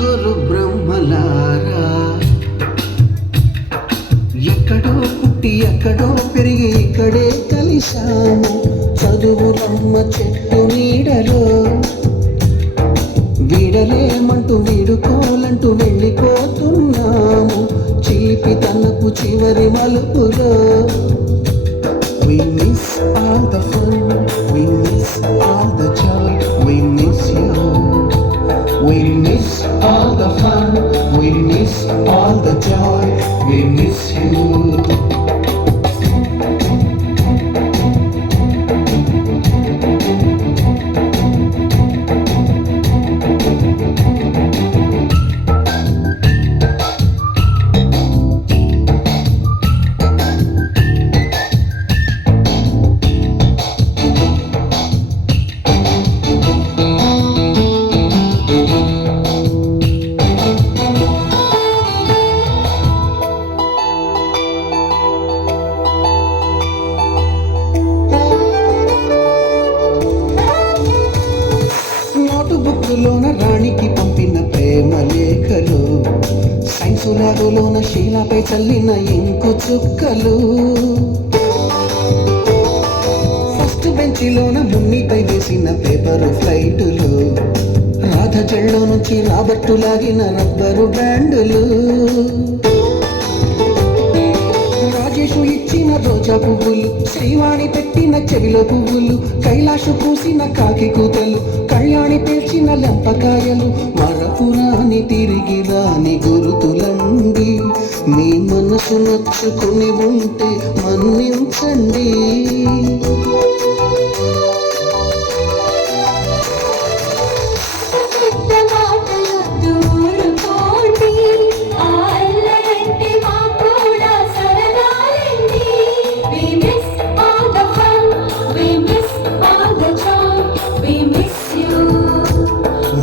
గురు బ్రహ్మలారా ఎక్కడో పుట్టి ఎక్కడో పెరిగి ఇక్కడే కలిశాము చదువులమ్మ చెట్టు నీడలో వీడలేమంటూ వీడుకోలంటూ వెళ్ళిపోతున్నాము చిలిపి తనకు చివరి మలుపులో We miss all the fun, we miss all the joy, we miss you. We miss all the fun, we miss all the joy, we miss you. బుక్కులోన రాణికి పంపిన ప్రేమ లేఖలు సైన్సు ల్యాబులోన శీలాపై చల్లిన ఇంకు చుక్కలు ఫస్ట్ బెంచిలోన మున్నిపై వేసిన పేపరు ఫ్లైటులు రాధ చెళ్ళో నుంచి రాబర్టు లాగిన rubber బ్యాండులు Rajesh ఇచ్చిన రోజా పువ్వులు శ్రీవాణి పెట్టిన చెవిలో పువ్వులు కైలాషు పూసిన కాకి కూతలు కళ్యాణి పేర్చిన లంపకాయలు మరపురాని తిరిగి రాని గురుతులండి మీ మనసు నచ్చుకుని ఉంటే మన్నించండి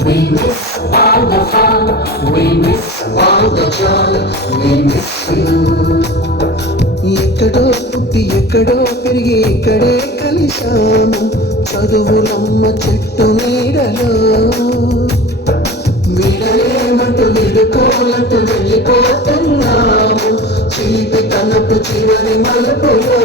We miss all the fun, we miss all the joy, we miss you. ఎక్కడో పుట్టి ఎక్కడో పెరిగి ఇక్కడే కలిశాము చదువులమ్మ చెట్టు నీడలో వీడలేమంటూ వీడుకోలంటూ వెళ్ళిపోతున్నాము చిలిపి తనకు చివరి మలుపులో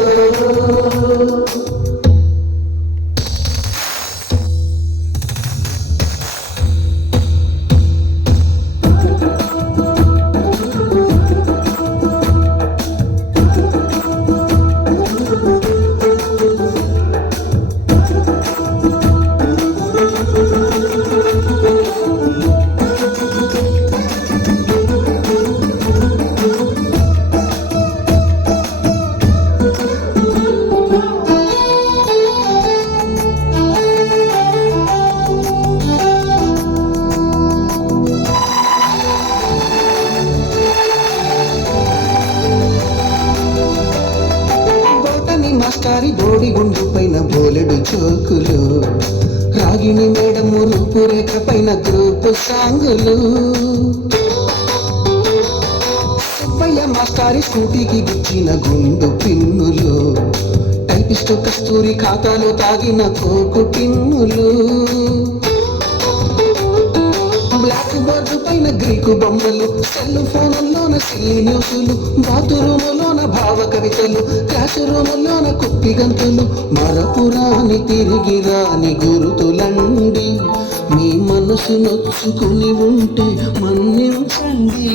మాస్టారి బోడిగుండు పైన బోలెడు చోకులు రాగిణి మేడము రూపురేఖ పైన గ్రూపు సాంగులు సుబ్బయ్య మాస్టారి స్కూటీకి గుచ్చిన గుండు పిన్నులు టైపిస్టు కస్తూరి ఖాతాలో తాగిన కోకు టిన్నులు బ్లాక్ బోర్డు పైన గ్రీకు బొమ్మలు సెల్ ఫోన్లోన సిల్లి న్యూసులు బాతురూములోన భావ కవితలు క్లాసు రూములోన కుప్పి గంతులు మరపురాని తిరిగి రాని గురుతులండి మీ మనసు నొచ్చుకుని ఉంటే మన్నించండి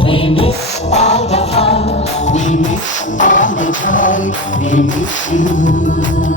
We miss all the fun, we miss all the joy, we miss you.